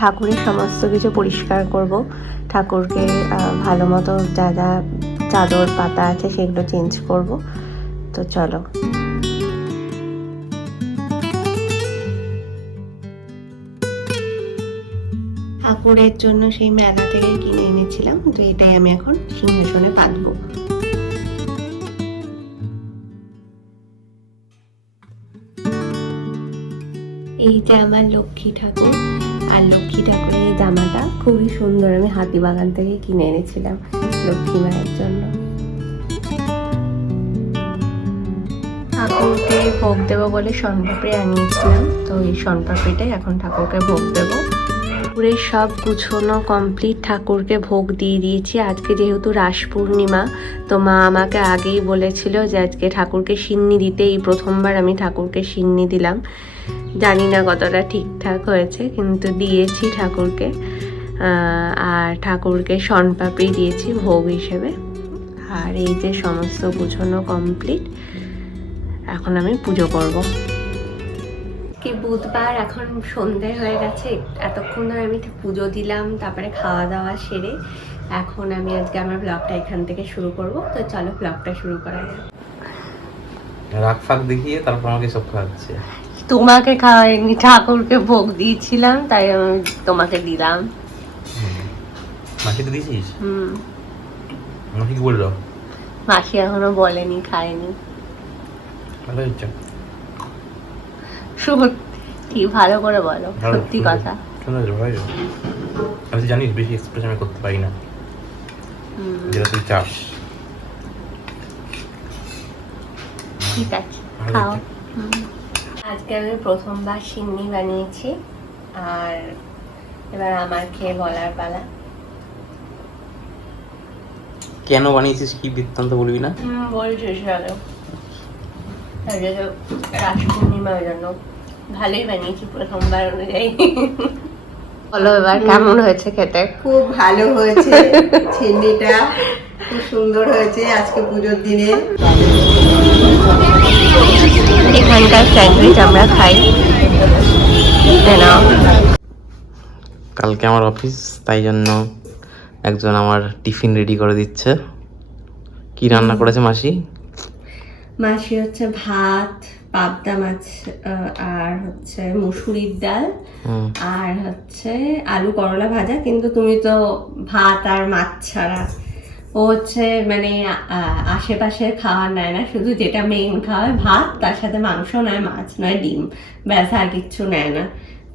ঠাকুরের সমস্ত কিছু পরিষ্কার করব। ঠাকুরকে ভালো মতো যা যা চাদর পাতা আছে সেগুলো চেঞ্জ করব। তো চলো। ঠাকুরের জন্য সেই মেলা থেকে কিনে এনেছিলাম, তো এটাই আমি এখন সিংহাসনে পাতবো এই যে আমার লক্ষ্মী ঠাকুর আর লক্ষ্মী ঠাকুরের জামাটা খুবই সুন্দর আমি হাতিবাগান থেকে কিনে এনেছিলাম লক্ষ্মী মায়ের জন্য। ঠাকুরকে ভোগ দেবো বলে শনপাপড়ি আনিয়েছিলাম, তো এই শনপাপড়িটাই এখন ঠাকুরকে ভোগ দেবো। ঠাকুরের সব গুছোনো কমপ্লিট ঠাকুরকে ভোগ দিয়ে দিয়েছি। আজকে যেহেতু রাস পূর্ণিমা, তো মা আমাকে আগেই বলেছিল যে আজকে ঠাকুরকে সিন্নি দিতে। এই প্রথমবার আমি ঠাকুরকে সিন্নি দিলাম। জানি না কতটা ঠিকঠাক হয়েছে কিন্তু দিয়েছি ঠাকুরকে আহ, আর ঠাকুরকে শনপাপড়ি দিয়েছি ভোগ হিসেবে। আর এই যে সমস্ত গুছোনো কমপ্লিট এখন আমি পুজো করব। কি বুধবার এখন সন্ধে হয়ে গেছে এতক্ষণ ধরে আমি পুজো দিলাম তারপরে খাওয়া দাওয়া সেরে এখন আমি আজকে আমার ব্লগটা এখান থেকে শুরু করব। তো চলো ব্লগটা শুরু করা যাক। রাগ ফাক দেখিয়ে তারপর আমাকে সব খাওয়াচ্ছে। তোমাকে খাওয়াইনি ঠাকুরকে ভোগ দিয়েছিলাম তাই আমি তোমাকে দিলাম। মাসি দিয়েছিস? হুম। মাসি কি বলল? মাসি এখনও বলেনি খায়নি। ভালো হচ্ছে সত্যি ভালো করে বলো সত্যি কথা। আমি জানিস বেশি এক্সপ্রেস আমি করতে পারি না। যেটা তুই চাস। ঠিক আছে খাও। হুম। আজকে আমি প্রথমবার সিন্নি বানিয়েছি আর এবার আমার খেয়ে বলার পালা। কেন বানিয়েছিস কি বৃত্তান্ত বলবি না? বলছিস ভালো রাস পূর্ণিমার জন্য ভালোই বানিয়েছি প্রথমবার অনুযায়ী। বলো এবার কেমন হয়েছে খেতে? খুব ভালো হয়েছে ছিন্নিটা। খুব সুন্দর হয়েছে আজকে পুজোর দিনে। এখানকার স্যান্ডউইচ আমরা খাই। নাও। কালকে আমার অফিস তাই জন্য একজন আমার টিফিন রেডি করে দিচ্ছে। কি রান্না করেছে মাসি? মাসি হচ্ছে ভাত পাবদা মাছ আর হচ্ছে মুসুরির ডাল আর হচ্ছে আলু করলা ভাজা। কিন্তু তুমি তো ভাত আর মাছ ছাড়া ও হচ্ছে মানে আশেপাশে খাওয়ার নেয় না শুধু যেটা মেইন খাওয়ায় ভাত তার সাথে মাংস নয় মাছ নয় ডিম। ব্যাস আর কিচ্ছু নেয় না।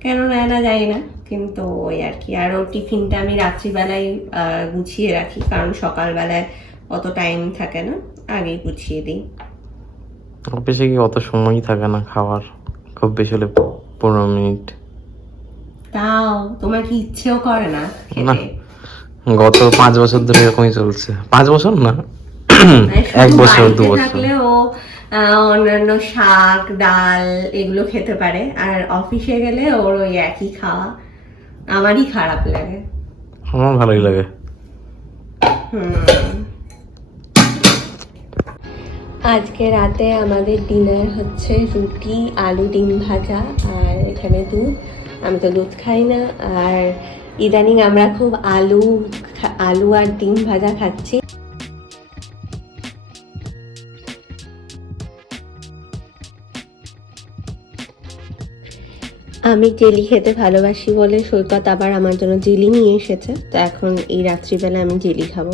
কেন নেয় না জানি না কিন্তু ওই আর কি। আর ও টিফিনটা আমি রাত্রিবেলায় গুছিয়ে রাখি কারণ সকালবেলায় অত টাইম থাকে না আগেই গুছিয়ে দিই। অফিসে কি অত সময়ই থাকে না খাওয়ার? খুব বেশি হলে পনেরো মিনিট। তাও তোমার কি ইচ্ছেও করে না না। গত পাঁচ বছর ধরে এরকমই চলছে। পাঁচ বছর না? মানে এক বছর দু বছর। অন্যান্য শাক ডাল এগুলো খেতে পারে। আর অফিসে গেলে ওর ওই একই খাওয়া। আমারই খারাপ লাগে। আমার ভালোই লাগে। আজকে রাতে আমাদের ডিনার হচ্ছে রুটি আলু ডিম ভাজা আর এখানে দুধ। আমি তো দুধ খাই না। আর ইদানিং আমরা খুব আলু আলু আর ডিম ভাজা খাচ্ছি। আমি জেলি খেতে ভালোবাসি বলে সৈকত আবার আমার জন্য জেলি নিয়ে এসেছে। তো এখন এই রাত্রিবেলা আমি জেলি খাব।